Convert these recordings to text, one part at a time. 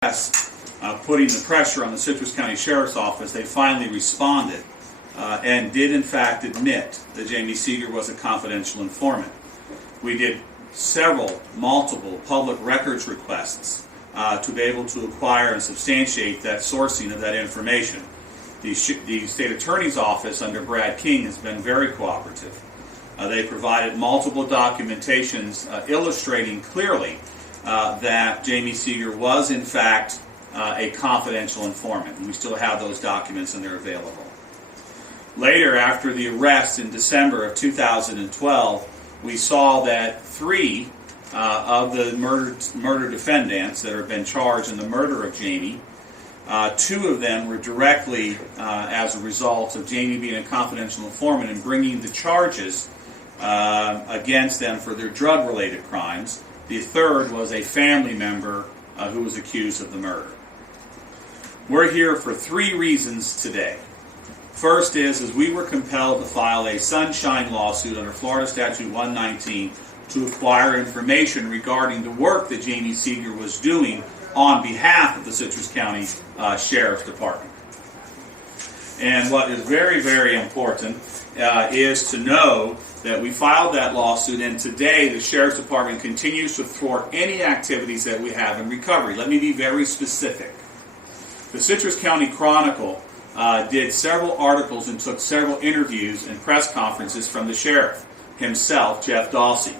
putting the pressure on the Citrus County Sheriff's Office, they finally responded and did in fact admit that Jamie Seeger was a confidential informant. We did multiple public records requests to be able to acquire and substantiate that sourcing of that information. The State Attorney's Office under Brad King has been very cooperative. They provided multiple documentations illustrating clearly that Jamie Seeger was in fact a confidential informant. And we still have those documents and they're available. Later, after the arrest in December of 2012, we saw that three of the murder defendants that have been charged in the murder of Jamie, two of them were directly as a result of Jamie being a confidential informant and bringing the charges against them for their drug-related crimes. The third was a family member who was accused of the murder. We're here for three reasons today. First is we were compelled to file a sunshine lawsuit under Florida Statute 119 to acquire information regarding the work that Jamie Seeger was doing on behalf of the Citrus County Sheriff's Department. And what is very, very important is to know that we filed that lawsuit, and today the Sheriff's Department continues to thwart any activities that we have in recovery. Let me be very specific. The Citrus County Chronicle did several articles and took several interviews and press conferences from the sheriff himself, Jeff Dawsey.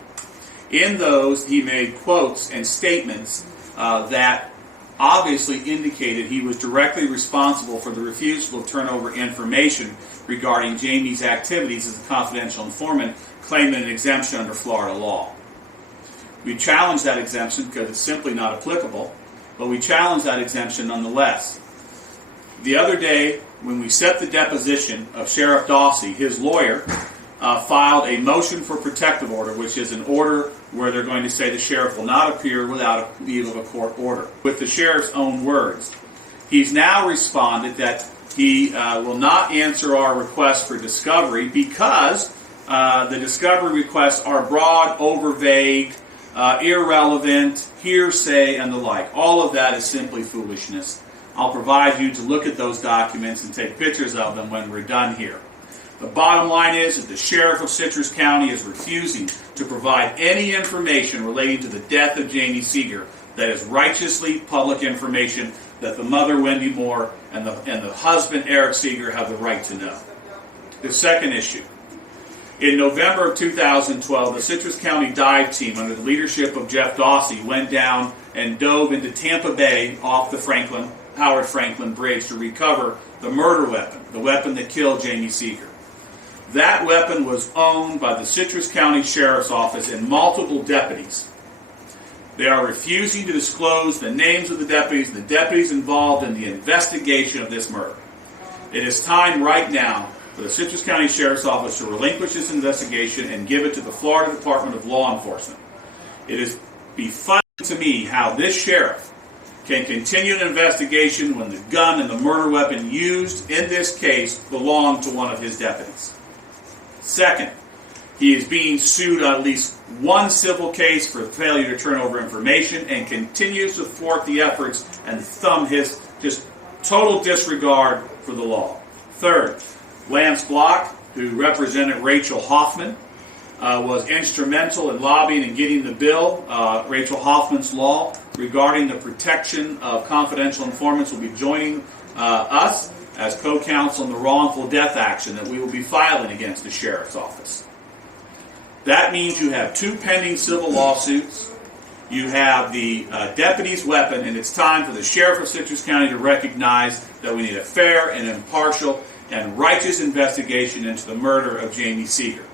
In those, he made quotes and statements that obviously indicated he was directly responsible for the refusal to turn over information regarding Jamie's activities as a confidential informant, claiming an exemption under Florida law. We challenged that exemption because it's simply not applicable, but we challenged that exemption nonetheless. The other day, when we set the deposition of Sheriff Dawsey, his lawyer filed a motion for protective order, which is an order where they're going to say the sheriff will not appear without a leave of a court order. With the sheriff's own words, he's now responded that he will not answer our request for discovery because the discovery requests are broad, over vague, irrelevant, hearsay, and the like. All of that is simply foolishness. I'll provide you to look at those documents and take pictures of them when we're done here. The bottom line is that the sheriff of Citrus County is refusing to provide any information relating to the death of Jamie Seeger that is righteously public information that the mother, Wendy Moore, and the husband, Eric Seeger, have the right to know. The second issue. In November of 2012, the Citrus County dive team under the leadership of Jeff Dawsey went down and dove into Tampa Bay off the Howard Franklin Bridge to recover the murder weapon, the weapon that killed Jamie Seeger. That weapon was owned by the Citrus County Sheriff's Office and multiple deputies. They are refusing to disclose the names of the deputies involved in the investigation of this murder. It is time right now for the Citrus County Sheriff's Office to relinquish this investigation and give it to the Florida Department of Law Enforcement. It is befuddling to me how this sheriff can continue an investigation when the gun and the murder weapon used in this case belonged to one of his deputies. Second, he is being sued on at least one civil case for failure to turn over information and continues to thwart the efforts and thumb his just total disregard for the law. Third, Lance Block, who represented Rachel Hoffman, was instrumental in lobbying and getting the bill, Rachel Hoffman's law, regarding the protection of confidential informants, will be joining us as co-counsel in the wrongful death action that we will be filing against the Sheriff's Office. That means you have two pending civil lawsuits, you have the deputy's weapon, and it's time for the Sheriff of Citrus County to recognize that we need a fair and impartial and righteous investigation into the murder of Jamie Seeger.